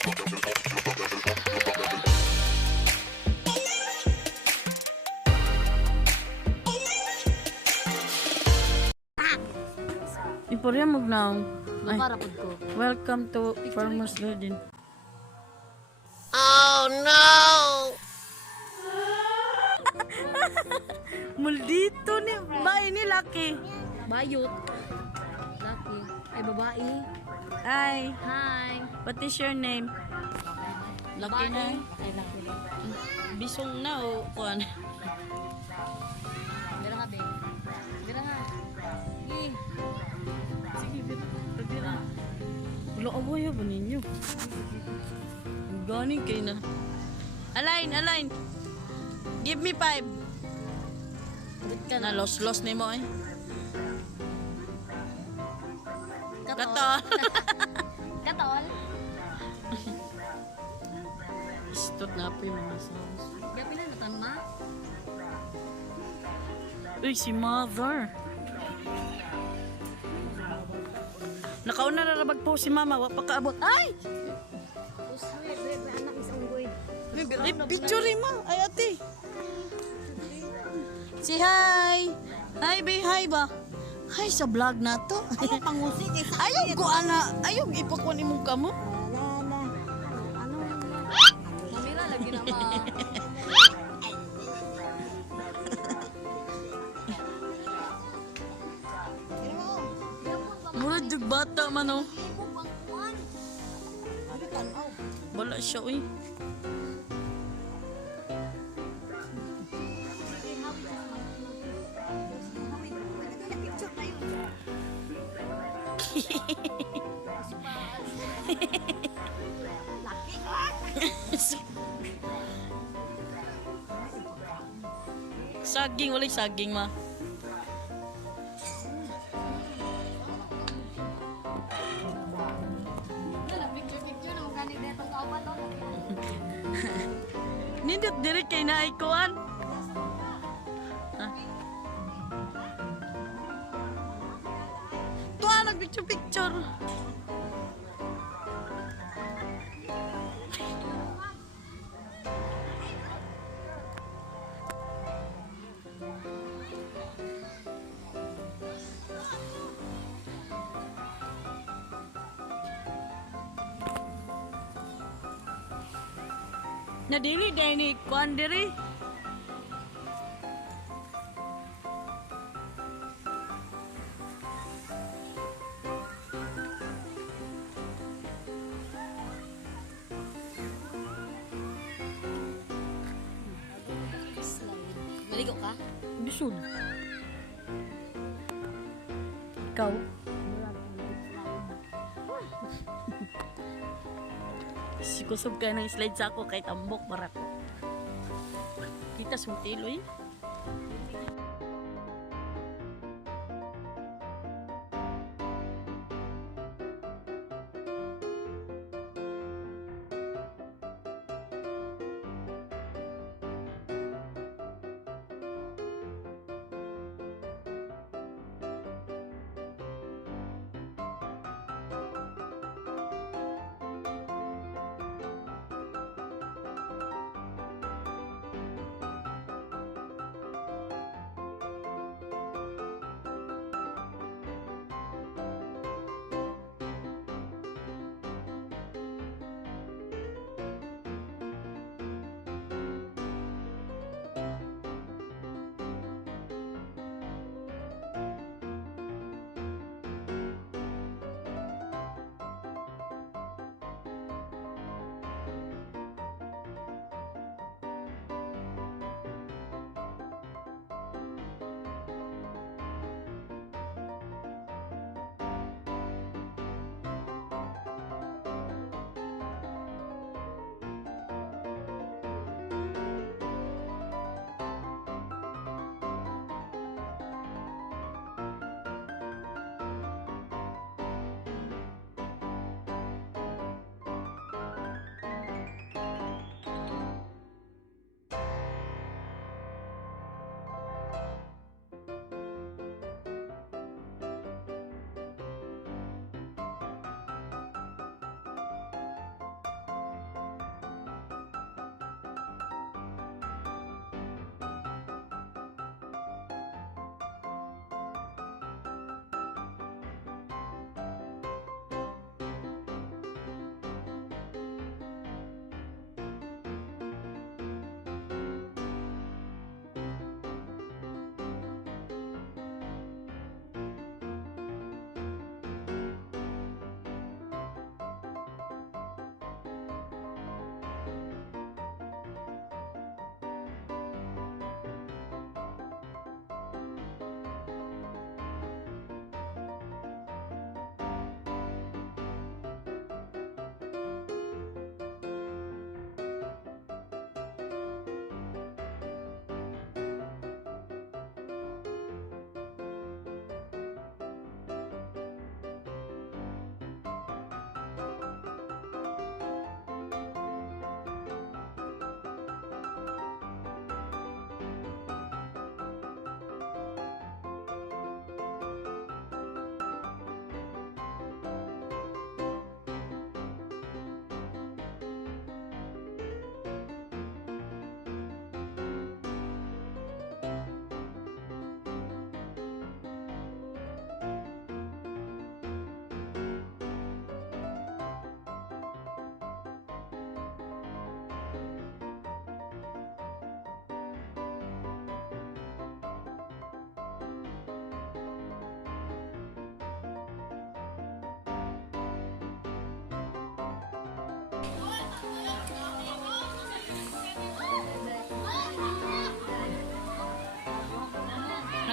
Iporya mo na. Nakarapod ko. Welcome to Farmer's Garden. Oh no! Muldito ni bahay ni Lucky. Bayot. Lucky. Ay, babae. Hi, Hi. what is your name? Lucky na. Ay, Lucky. Bisong na o kuan. Bira nga, babe. Bira nga. Sige. Sige, bira. Wala aboy ba ninyo? Ganing kayo na. Align. Give me 5. Na los ni mo eh. Katol. Katol. Istot na po yung mga sauce. Kaya pila na tama. Uy, si mother. Nakauna na rabag po si mama. Wap pa kaabot. Ay! Anak isang goy. Picture mo. Ay, ate. Si hi. Hi, be. Hi ba? Hi sa vlog na to. Ayaw pangusik. Ayaw ko, ana. Ayaw ipakwan imong kamo. Mamira lagi na ma. Murad yung bata man oh. Wala siya uy. Saging, wala saging ma. Picture na magkani dito sa apat to. Nindot diri kay naikuan. Tuwa nagpicture. Nadili dini kuan diri. Maligo ka? Bisud. Ikaw? Si kusog ka ng slide sa ako kay tambok barat. Kita sumtilo eh.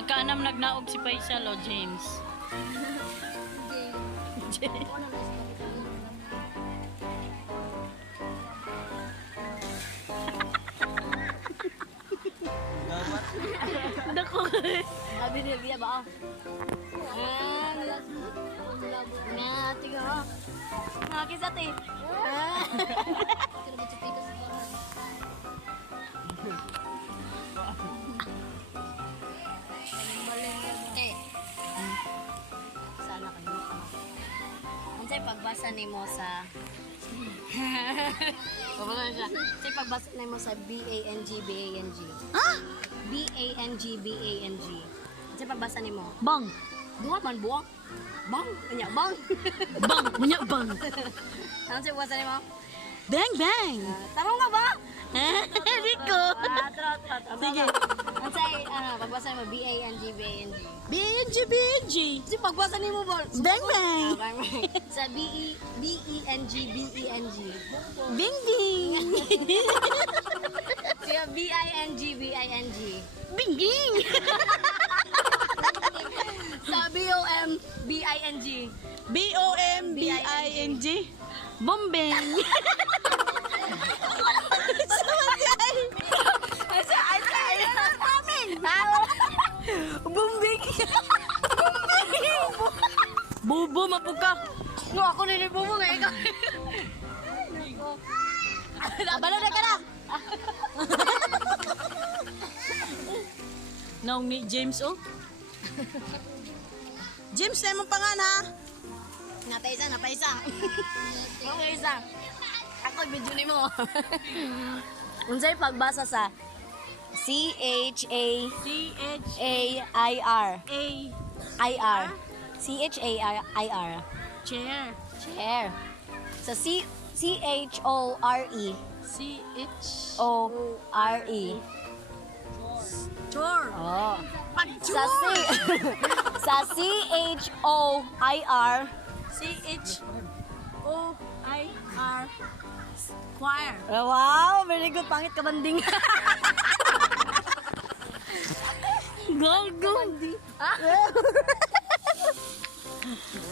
Pagkaanam nagnaog si Faisal o James. Dako. Sabi niya biya ba? Tiga. Nakakisat eh. Sana kayo. Unsay pagbasa nimo sa Wala siya. Unsay pagbasa nimo sa BANG. Ha? BANG. Unsay pagbasa nimo? Bang. Duha man buwak. Bang, kanya bang. Bang. Munya bang. Unsay pagbasa nimo? Bang bang. Tarong nga ba? Rico. Sige. Unsay pagbasa nimo BANG. BNG. Unsay pagbasa nimo bol? Bang bang. Sa BENG. Bing bing. Siya BING. Bing bing. Sa BOMBING. BOMBING. Bombing. Bombing. Bubo mapuka. No, ako nilibubo nga ikaw. Abalo na ka na. Naong ni James oh. James na mong pangan ha. Napaisa. Okay, isa. Ako, video ni mo. Unsay pagbasa sa CHAIR. CHAIR. CHAIR. Chair. Chair. Sa CHORE. CHORE. Chor. Oh. Sa Pagchor. sa CHOIR. CHOIR. Choir. Wow, very good. Pangit ka banding. Gago.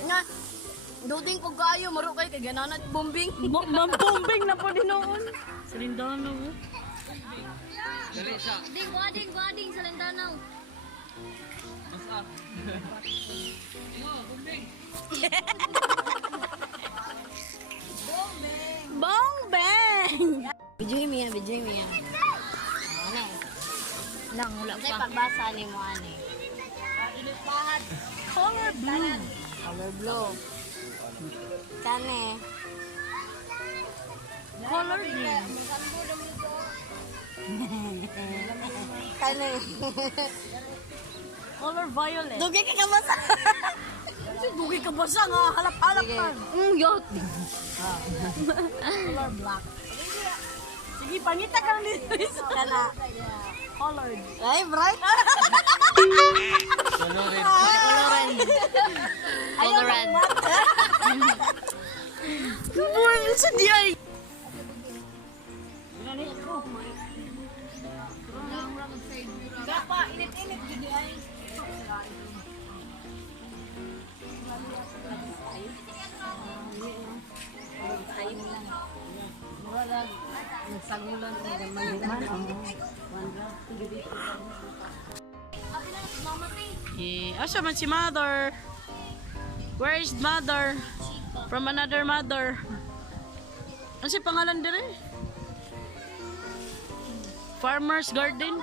Nga, duding ko kayo, maro kayo kay gananat bombing. Mampumbing na po din noon. Sa Lindano. Wading sa Lindanaw. Bong bang. Video niya. Ano? Lang, wala Unsay pa. pagbasa ni mo ani? Color blue. Color blue. Kane. Color green. Kane. Color violet. Dugi ka kabasa. Dugi ka basa nga. Halap-halap Sige. ka. Yot. Color black. Sige, pangita ka nito. Kana. Colored. Ay, bright. Coloran. Coloran. Boy, sa diay. Gapa, init-init gini ay. Asa man si mother? Where is mother? From another mother. Ano si pangalan dire? Farmer's Garden?